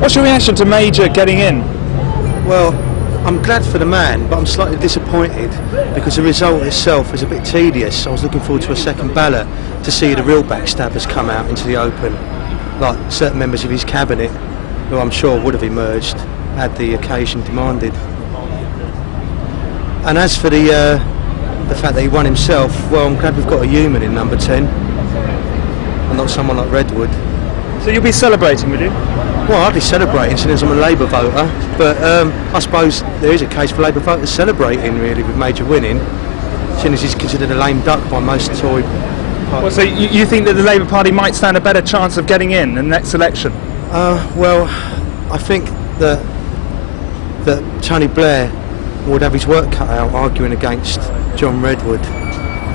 What's your reaction to Major getting in? Well, I'm glad for the man, but I'm slightly disappointed because the result itself is a bit tedious. I was looking forward to a second ballot to see the real backstabbers come out into the open, like certain members of his cabinet, who I'm sure would have emerged had the occasion demanded. And as for the fact that he won himself, well, I'm glad we've got a human in number 10 and not someone like Redwood. So you'll be celebrating, will you? Well, I'd be celebrating since I'm a Labour voter, but I suppose there is a case for Labour voters celebrating really with Major winning, seeing as he's considered a lame duck by most Tory parties. Well, so you think that the Labour Party might stand a better chance of getting in the next election? Well, I think that Tony Blair would have his work cut out arguing against John Redwood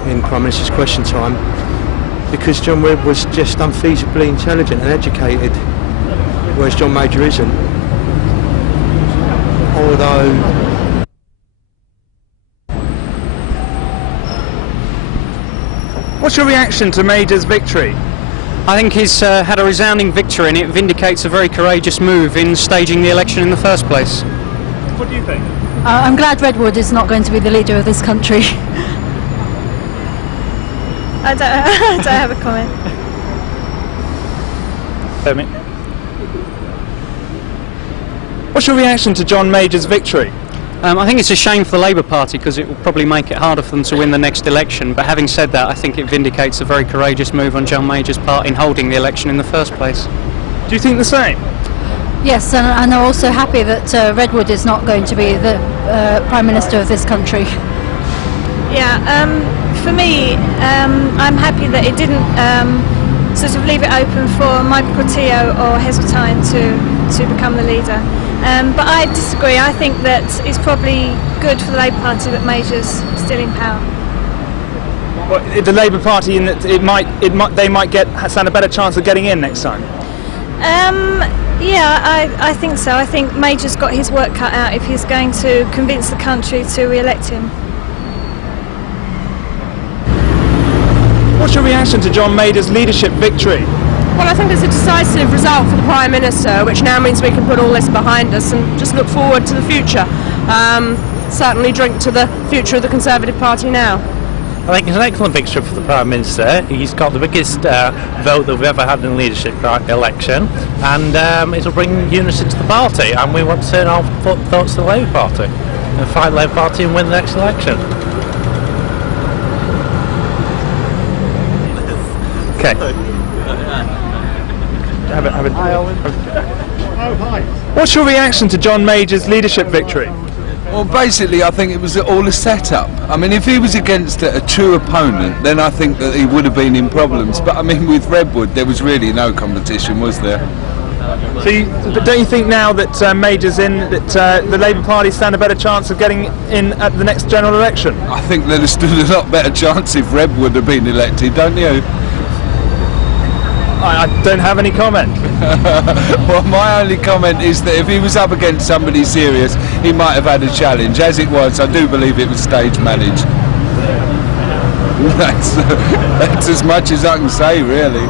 in Prime Minister's Question Time, because John Redwood was just unfeasibly intelligent and educated, whereas John Major isn't. Although what's your reaction to Major's victory? I think he's had a resounding victory, and it vindicates a very courageous move in staging the election in the first place. What do you think? I'm glad Redwood is not going to be the leader of this country. I don't have a comment. What's your reaction to John Major's victory? I think it's a shame for the Labour Party because it will probably make it harder for them to win the next election, but having said that, I think it vindicates a very courageous move on John Major's part in holding the election in the first place. Do you think the same? Yes, and I'm also happy that Redwood is not going to be the Prime Minister of this country. Yeah, for me, I'm happy that it didn't sort of leave it open for Michael Portillo or Heseltine to become the leader. But I disagree. I think that it's probably good for the Labour Party that Major's still in power. Well, the Labour Party, in that they might stand a better chance of getting in next time. Yeah, I think so. I think Major's got his work cut out if he's going to convince the country to re-elect him. What's your reaction to John Major's leadership victory? Well, I think it's a decisive result for the Prime Minister, which now means we can put all this behind us and just look forward to the future. Certainly drink to the future of the Conservative Party now. I think it's an excellent victory for the Prime Minister. He's got the biggest vote that we've ever had in a leadership election, and it'll bring unity to the party, and we want to turn our thoughts to the Labour Party and fight the Labour Party and win the next election. Okay. What's your reaction to John Major's leadership victory? Well, basically, I think it was all a setup. I mean, if he was against a true opponent, then I think that he would have been in problems. But I mean, with Redwood, there was really no competition, was there? But don't you think now that Major's in, that the Labour Party stand a better chance of getting in at the next general election? I think they'd have stood a lot better chance if Redwood had been elected, don't you? I don't have any comment. Well, my only comment is that if he was up against somebody serious, he might have had a challenge. As it was, I do believe it was stage managed. That's as much as I can say, really.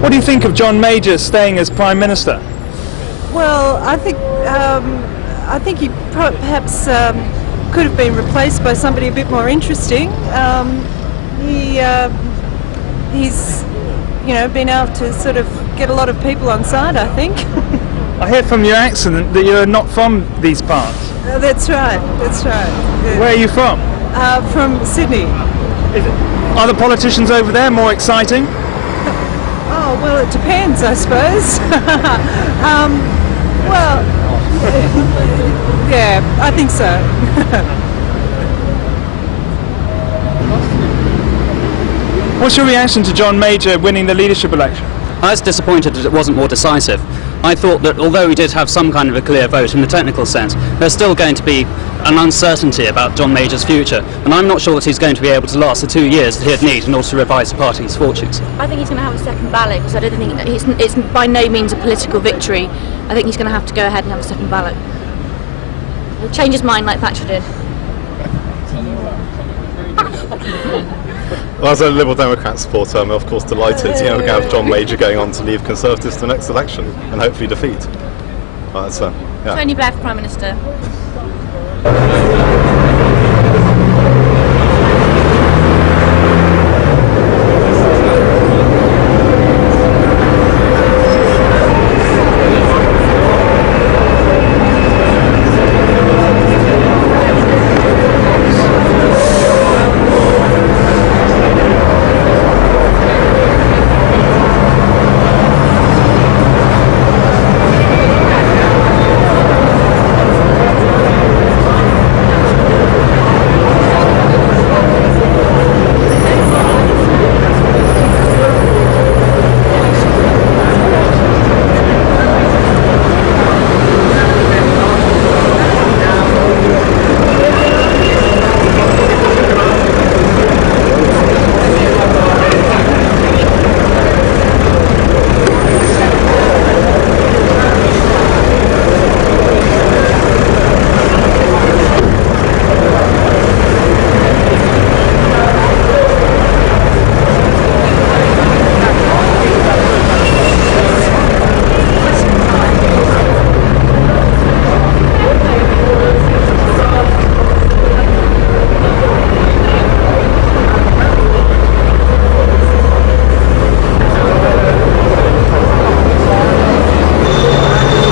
What do you think of John Major staying as Prime Minister? Well, I think he perhaps could have been replaced by somebody a bit more interesting. He's been able to sort of get a lot of people on side, I think. I hear from your accent that you're not from these parts. That's right. Where are you from? From Sydney. Are the politicians over there more exciting? Oh, well, it depends, I suppose. Well, yeah, I think so. What's your reaction to John Major winning the leadership election? I was disappointed that it wasn't more decisive. I thought that although he did have some kind of a clear vote in the technical sense, there's still going to be an uncertainty about John Major's future, and I'm not sure that he's going to be able to last the 2 years that he'd need in order to revise the party's fortunes. I think he's going to have a second ballot, because I don't think it's by no means a political victory. I think he's going to have to go ahead and have a second ballot. He'll change his mind like Thatcher did. Well, as a Liberal Democrat supporter, I'm of course delighted. We're going to have John Major going on to leave Conservatives to the next election and hopefully defeat. But, yeah. Tony Blair for Prime Minister.